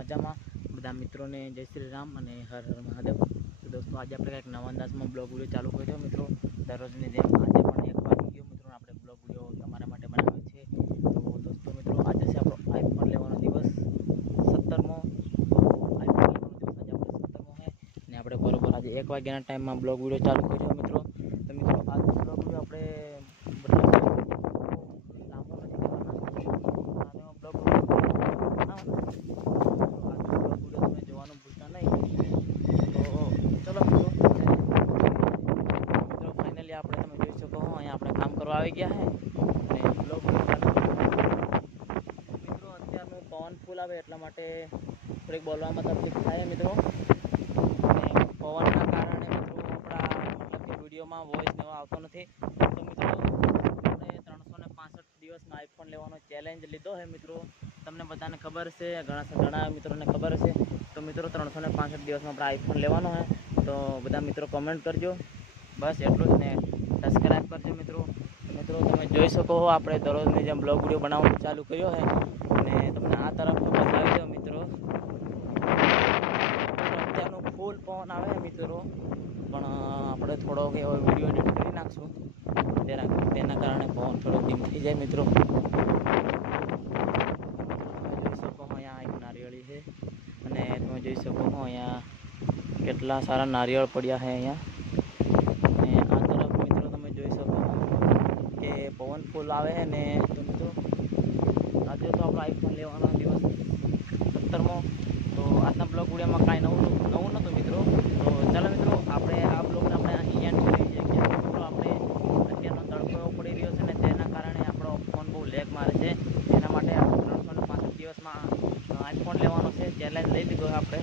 મજામાં બધા મિત્રોને જય શ્રી રામ અને હર હર મહાદેવ। તો દોસ્તો આજે આપણે એક નવા અંદાજમાં બ્લોગ વિડીયો ચાલુ કર્યો મિત્રો। દરરોજની જેમ આજે પણ એક વાગી ગયો મિત્રો, આપણે બ્લોગ વિડીયો તમારા માટે બનાવ્યો છે। તો દોસ્તો મિત્રો આજે છે આપણો આઈફોન લેવાનો દિવસ 17મો। તો આઈફોન લેવાનો દિવસ આજે આપણે 17મો છે ને આપણે બરોબર આજે 1 વાગ્યાના ટાઈમમાં બ્લોગ વિડીયો ચાલુ કર્યો મિત્રો। તો મિત્રો આજનો બ્લોગ વિડીયો આપણે લાંબો નથી કરવાના, નાનો બ્લોગ તમે જોવાનું ભૂલતા નહીં। તો ચલો મિત્રો ફાઇનલી આપણે તમે જોઈ શકો અહીંયા આપણે કામ કરવા આવી ગયા છે અને બ્લોગ મિત્રો અત્યારનું પવન ફૂલ આવે એટલા માટે થોડીક બોલવામાં તકલીફ થાય મિત્રો, અને પવનના કારણે મિત્રો આપણા મતલબ કે વિડીયોમાં વોઇસ ને એવો આવતો નથી। તો મિત્રો આપણે 365 દિવસમાં આઈફોન લેવાનો ચેલેન્જ લીધો છે મિત્રો। તમને બધાને ખબર છે, ઘણા મિત્રોને ખબર હશે। તો મિત્રો 365 દિવસમાં આપણે આઈફોન લેવાનો છે, તો બધા મિત્રો કમેન્ટ કરજો, બસ એટલું જ ને સબસ્ક્રાઈબ કરજો મિત્રો। તો મિત્રો તમે જોઈ શકો છો આપણે દરરોજની જેમ બ્લોગ વિડીયો બનાવવાનું ચાલુ કર્યો છે અને તમને આ તરફ બતાવી દો મિત્રો। અત્યારનું ફૂલ પવન આવે મિત્રો, પણ આપણે થોડોક એવો વિડીયો એડિટ કરી નાખશું તેના કારણે પવન થોડો ધીમ થઈ જાય મિત્રો। નારિયેળી છે અને તમે જોઈ શકો છો અહીંયા કેટલા સારા નારિયેળ પડ્યા છે અહીંયા, અને આ તરફ મિત્રો તમે જોઈ શકો કે પવન ફૂલ આવે છે ને। તો મિત્રો આજે તો આપણો આઈફોન લેવાનો દિવસ 17મો। તો આજના બ્લોગ વિડીયોમાં કાંઈ નવું નહોતું મિત્રો। તો ચાલો મિત્રો આપણે આ બ્લોગને આપણે અહીંયા કરી દઈએ કે મિત્રો આપણે અત્યારનો તડકો એવો પડી રહ્યો છે ને તેના કારણે આપણો ફોન બહુ લેગ મારે છે, એના માટે 365 દિવસમાં આઈફોન લેવાનો છે, ચેલેન્જ લઈ લીધો છે આપણે।